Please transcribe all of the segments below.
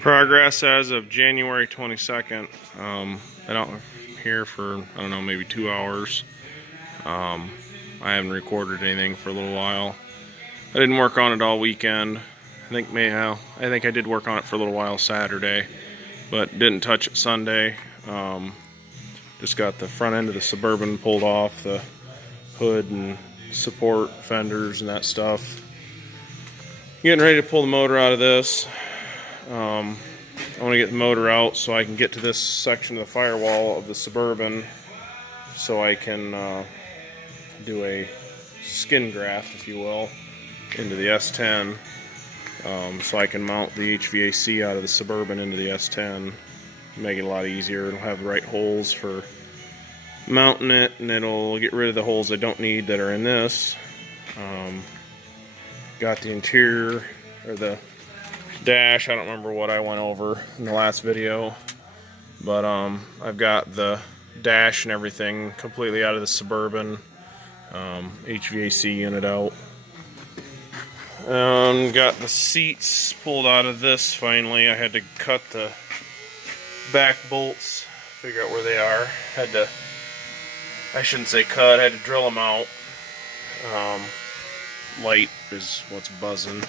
Progress as of January 22nd. I don't here for, I don't know, maybe 2 hours. I haven't recorded anything for a little while. I didn't work on it all weekend. I think I did work on it for a little while Saturday, but didn't touch it Sunday. Just got the front end of the Suburban pulled off, the hood and support fenders and that stuff. Getting ready to pull the motor out of this. I want to get the motor out so I can get to this section of the firewall of the Suburban so I can do a skin graft, if you will, into the S10, so I can mount the HVAC out of the Suburban into the S10. Make it a lot easier. It'll have the right holes for mounting it, and it'll get rid of the holes I don't need that are in this. Got the interior, or the dash, I don't remember what I went over in the last video, but I've got the dash and everything completely out of the Suburban, HVAC unit out. Got the seats pulled out of this finally. I had to cut the back bolts, figure out where they are. I shouldn't say cut, I had to drill them out. Light is what's buzzing.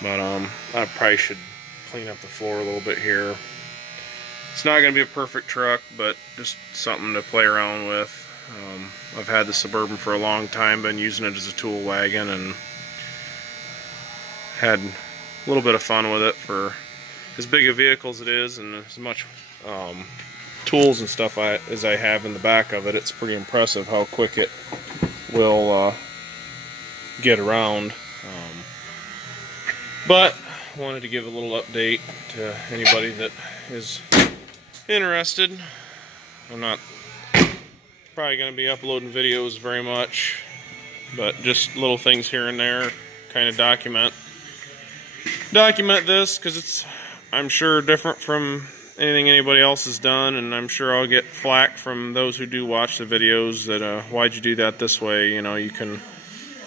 But I probably should clean up the floor a little bit here. It's not going to be a perfect truck, but just something to play around with. I've had the Suburban for a long time, been using it as a tool wagon, and had a little bit of fun with it for as big a vehicle as it is, and as much tools and stuff as I have in the back of it. It's pretty impressive how quick it will get around. But wanted to give a little update to anybody that is interested. I'm not probably going to be uploading videos very much, but just little things here and there, kind of document this, because it's, I'm sure, different from anything anybody else has done, and I'm sure I'll get flack from those who do watch the videos that why'd you do that this way. You know, you can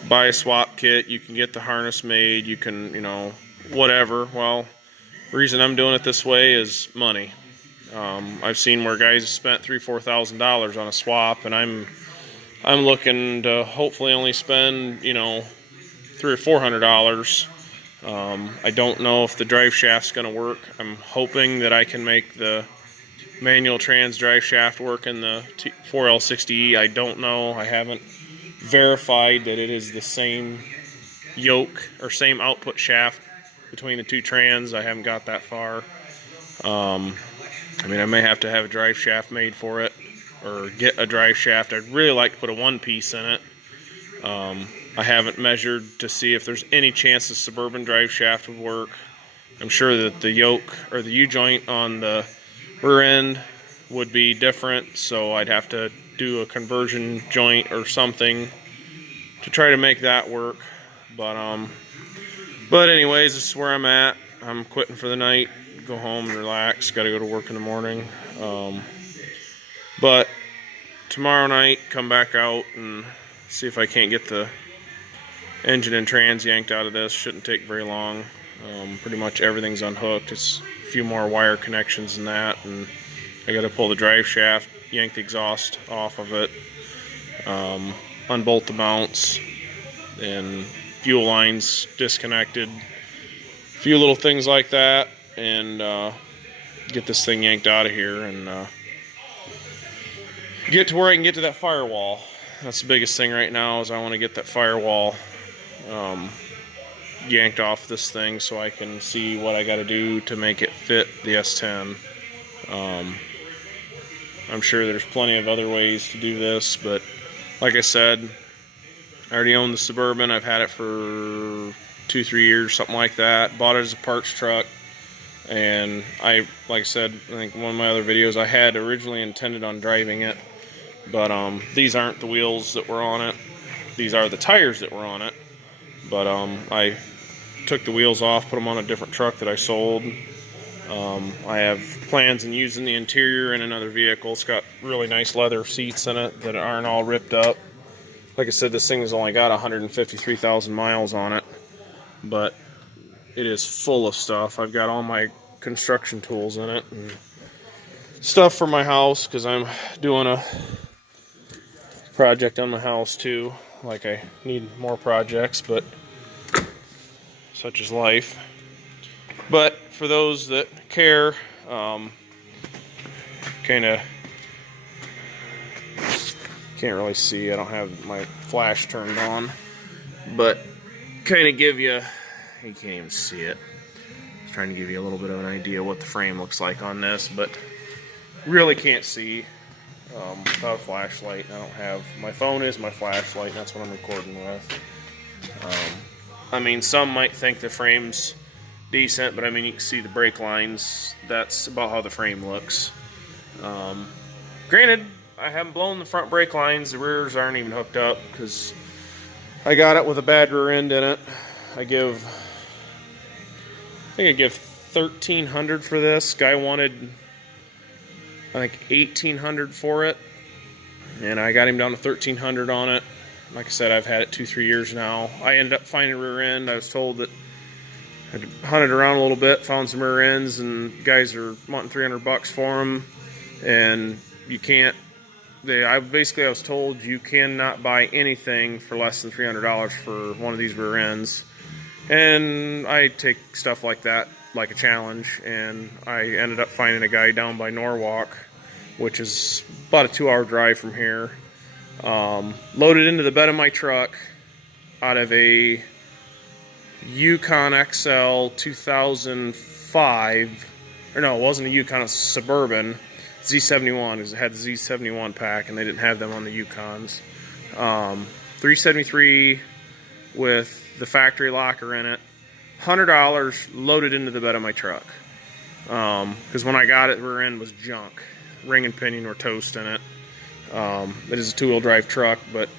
buy a swap kit, you can get the harness made, you can, you know, whatever. Well, the reason I'm doing it this way is money. I've seen where guys spent $3,000–4,000 on a swap, and I'm looking to hopefully only spend, you know, $300 or $400. I don't know if the drive shaft's going to work. I'm hoping that I can make the manual trans drive shaft work in the 4L60E. I don't know. I haven't verified that it is the same yoke or same output shaft between the two trans. I haven't got that far. I mean, I may have to have a drive shaft made for it, or get a drive shaft. I'd really like to put a one-piece in it. I haven't measured to see if there's any chance the Suburban drive shaft would work. I'm sure that the yoke or the U-joint on the rear end would be different, so I'd have to do a conversion joint or something to try to make that work. But anyways, this is where I'm at. I'm quitting for the night, go home and relax. Got to go to work in the morning. But tomorrow night, come back out and see if I can't get the engine and trans yanked out of this. Shouldn't take very long. Pretty much everything's unhooked. It's a few more wire connections than that, and I got to pull the drive shaft, yank the exhaust off of it, unbolt the mounts, and fuel lines disconnected. A few little things like that, and get this thing yanked out of here and get to where I can get to that firewall. That's the biggest thing right now, is I want to get that firewall yanked off this thing so I can see what I got to do to make it fit the S10. I'm sure there's plenty of other ways to do this, but like I said, I already own the Suburban. I've had it for 2-3 years, something like that. Bought it as a parts truck, and like I said, I think one of my other videos, I had originally intended on driving it, but these aren't the wheels that were on it. These are the tires that were on it, but I took the wheels off, put them on a different truck that I sold. I have plans on using the interior in another vehicle. It's got really nice leather seats in it that aren't all ripped up. Like I said, this thing has only got 153,000 miles on it, but it is full of stuff. I've got all my construction tools in it and stuff for my house, because I'm doing a project on my house too. Like, I need more projects, but such is life. But for those that care, kind of can't really see. I don't have my flash turned on, but kind of give you can't even see it. Just trying to give you a little bit of an idea what the frame looks like on this, but really can't see without a flashlight. I don't have, my phone is my flashlight, and that's what I'm recording with. I mean, some might think the frame's decent, but I mean, you can see the brake lines. That's about how the frame looks. Granted, I haven't blown the front brake lines. The rears aren't even hooked up because I got it with a bad rear end in it. I think I give $1,300 for this. Guy wanted, I think, $1,800 for it, and I got him down to $1,300 on it. Like I said, I've had it 2-3 years now. I ended up finding a rear end. I was told that I hunted around a little bit, found some rear ends, and guys are wanting $300 for them, and you can't. I was told you cannot buy anything for less than $300 for one of these rear ends, and I take stuff like that like a challenge, and I ended up finding a guy down by Norwalk, which is about a 2-hour drive from here. Loaded into the bed of my truck out of a Yukon XL 2005, or no, it wasn't a Yukon, it was a Suburban Z71, because it had the Z71 pack, and they didn't have them on the Yukons. 373 with the factory locker in it. $100 loaded into the bed of my truck. Because when I got it, the rear end was junk. Ring and pinion were toast in it. It is a 2-wheel drive truck, but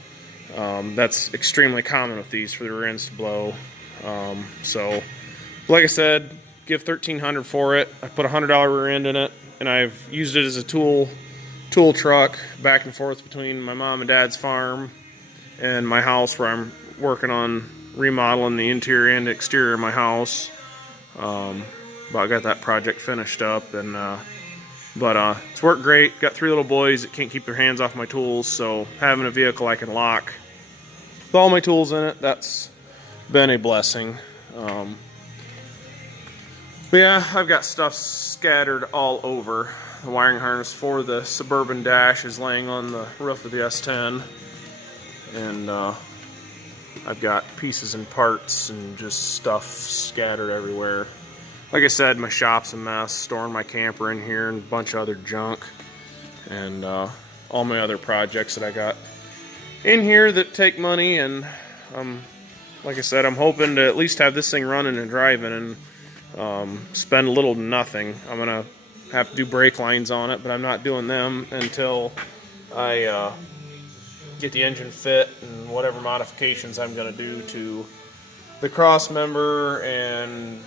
that's extremely common with these for the rear ends to blow. So, like I said, give $1,300 for it. I put a $100 rear end in it, and I've used it as a tool truck back and forth between my mom and dad's farm and my house, where I'm working on remodeling the interior and exterior of my house. But I got that project finished up, and but it's worked great. Got 3 little boys that can't keep their hands off my tools, so having a vehicle I can lock with all my tools in it, that's been a blessing. But yeah, I've got stuff scattered all over. The wiring harness for the Suburban dash is laying on the roof of the S10, and I've got pieces and parts and just stuff scattered everywhere. Like I said, my shop's a mess, storing my camper in here and a bunch of other junk, and all my other projects that I got in here that take money. And like I said, I'm hoping to at least have this thing running and driving and spend little to nothing. I'm gonna have to do brake lines on it, but I'm not doing them until I get the engine fit and whatever modifications I'm gonna do to the cross member, and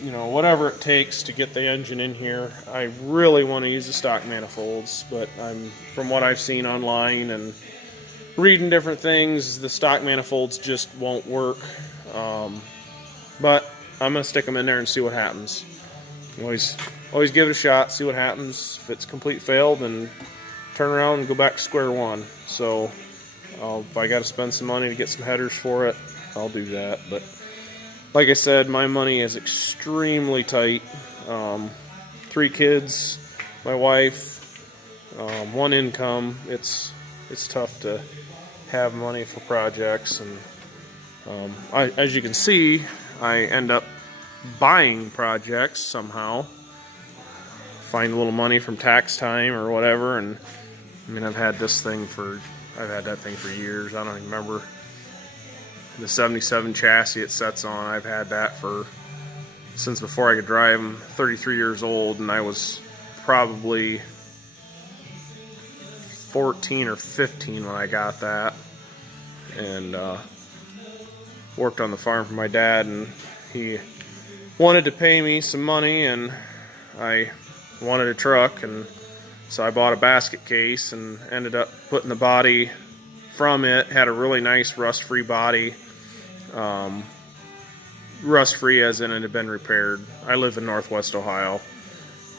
you know, whatever it takes to get the engine in here. I really want to use the stock manifolds, but from what I've seen online and reading different things, the stock manifolds just won't work. But I'm gonna stick them in there and see what happens. Always give it a shot, see what happens. If it's complete fail, then turn around and go back to square one. So if I got to spend some money to get some headers for it, I'll do that. But like I said, my money is extremely tight. 3 kids, my wife, 1 income. It's tough to have money for projects, and as you can see, I end up buying projects somehow. Find a little money from tax time or whatever, and I mean, I've had that thing for years. I don't even remember. The 77 chassis it sets on, I've had that since before I could drive. I'm 33 years old, and I was probably 14 or 15 when I got that, and worked on the farm for my dad, and he wanted to pay me some money, and I wanted a truck, and so I bought a basket case and ended up putting the body from it. Had a really nice rust-free body. rust free as in it had been repaired. I live in Northwest Ohio.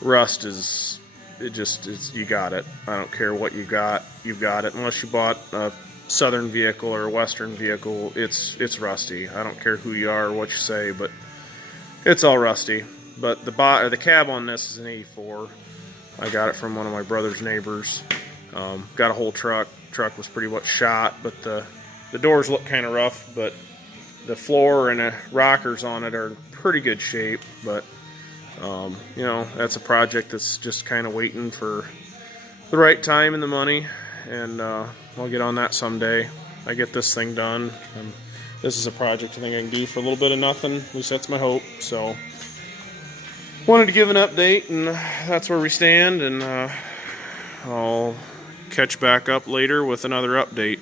Rust is, you got it. I don't care what you got, you've got it. Unless you bought a southern vehicle or a western vehicle, it's rusty. I don't care who you are or what you say, but it's all rusty. But the cab on this is an 84. I got it from one of my brother's neighbors. Got a whole truck. Truck was pretty much shot, but the doors look kind of rough, but the floor and the rockers on it are in pretty good shape. But you know, that's a project that's just kind of waiting for the right time and the money, and I'll get on that someday. I get this thing done, and this is a project I think I can do for a little bit of nothing. At least that's my hope. So wanted to give an update, and that's where we stand, and I'll catch back up later with another update.